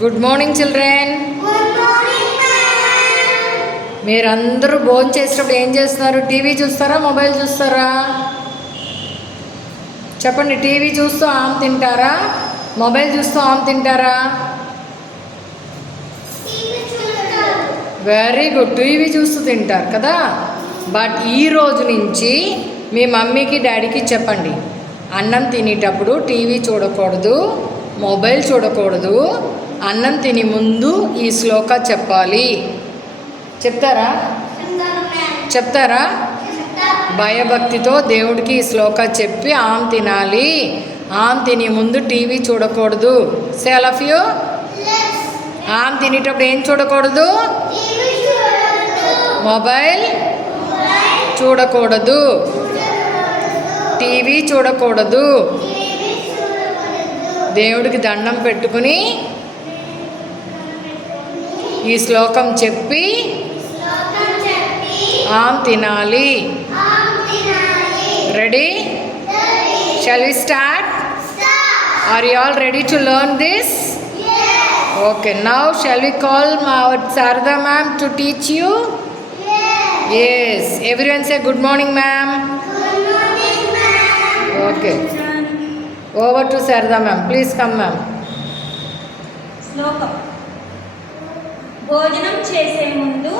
Good morning children. మీరందరూ భోజనం చేసేటప్పుడు ఏం చేస్తున్నారు? టీవీ చూస్తారా, మొబైల్ చూస్తారా? చెప్పండి. టీవీ చూస్తూ ఆమ్ తింటారా, మొబైల్ చూస్తూ ఆమ్ తింటారా? వెరీ గుడ్, టీవీ చూస్తూ తింటారు కదా. బట్ ఈ రోజు నుంచి మీ మమ్మీకి డాడీకి చెప్పండి, అన్నం తినేటప్పుడు టీవీ చూడకూడదు, మొబైల్ చూడకూడదు. అన్నం తిని ముందు ఈ శ్లోక చెప్పాలి. చెప్తారా? భయభక్తితో దేవుడికి ఈ శ్లోక చెప్పి ఆమ్ తినాలి. ఆమ్ తిని ముందు టీవీ చూడకూడదు. Say all of you. ఆమ్ తినేటప్పుడు ఏం చూడకూడదు? మొబైల్ చూడకూడదు, టీవీ చూడకూడదు. దేవుడికి దండం పెట్టుకుని ఈ శ్లోకం చెప్పి ఆమ్ తినాలి. Ready? Shall we start? Are you all ready to learn this? Okay, now shall we call our Sarada ma'am to teach you? Yes. Everyone say good morning ma'am. Good morning ma'am. Okay. Over to Sarada ma'am. Please come ma'am. శ్లోకం. భోజనం చేసే ముందు